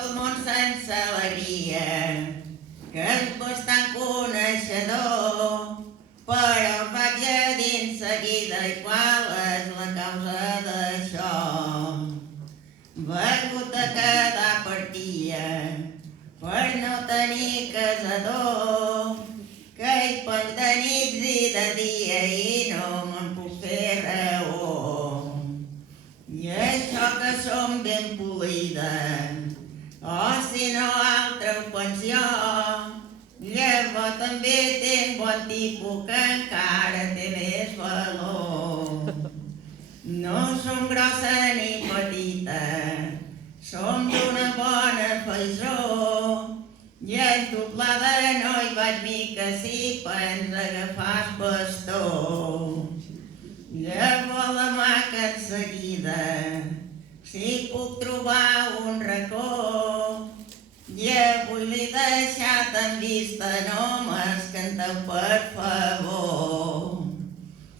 pel món sense alegria, que és bastant coneixedor, però el vaig a dir en seguida i qual és la causa d'això. Begut de quedar partia per no tenir casador, que hi penso de nits i de dia i no me'n puc fer raó. I això que som ben polides, o si no altra ho penso jo, llavors també tenc bon tipus que encara té més valor. No som grossa ni petita, som d'una bona faisó, i en doblada no hi vaig mica si pens agafar el bastó. Llavors la mà que en seguida, si puc trobar un racó, i avui l'he deixat en vista, no m'escanteu per favor,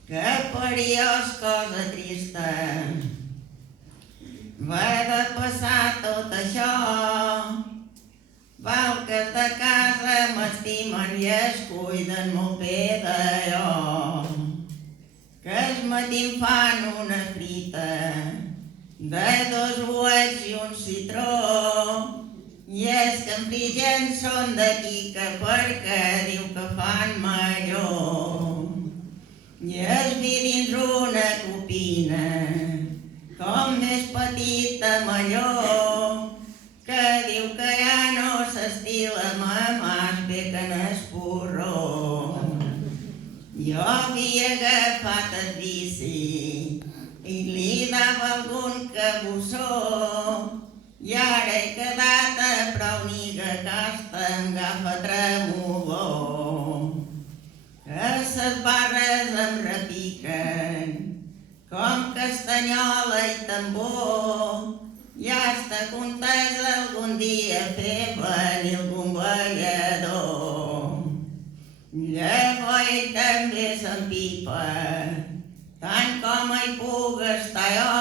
que faria és cosa trista. Va de passar tot això, val que de casa m'estimen i es cuiden molt bé d'allò, que al matí em fan una frita de 2 uets i un citró, i és que en Frigen són d'aquí que perquè diu que fan millor. I es vi dins una copina, com més petita millor, que diu que ja no s'estila mamàs bé que n'és porró. Jo havia agafat el vici i li dava algun cabussó, i ara he quedat a prou niga que hasta em agafa tremolor. Que ses barres em repiquen com castanyola i tambor, i hasta comptes algun dia fer venir algun ballador. Llavors ell també s'empipa, tant com hi puc estar jo,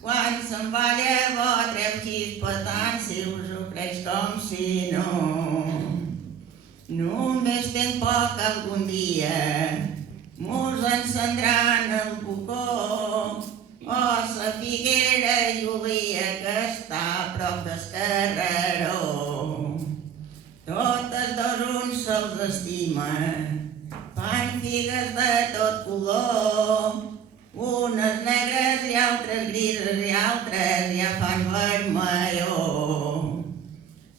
quan se'n va llavors treu xispa tant si us ho creix com si no. Només tenc poc algun dia, mos encendran el bocó, o sa figuera Júlia que està a prop del carreró. Totes dos uns se'ls estima, fan figues de tot color, unes negres i altres grises i altres ja fan vermellor.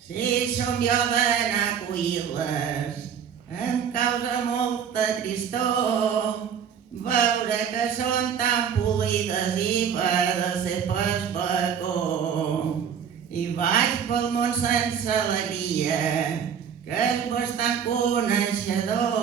Si som jo d'anar a cuir-les, em causa molta tristor veure que són tan polides i va de ser pas bacó. I vaig pel món sense alegria, que és bastant coneixedor,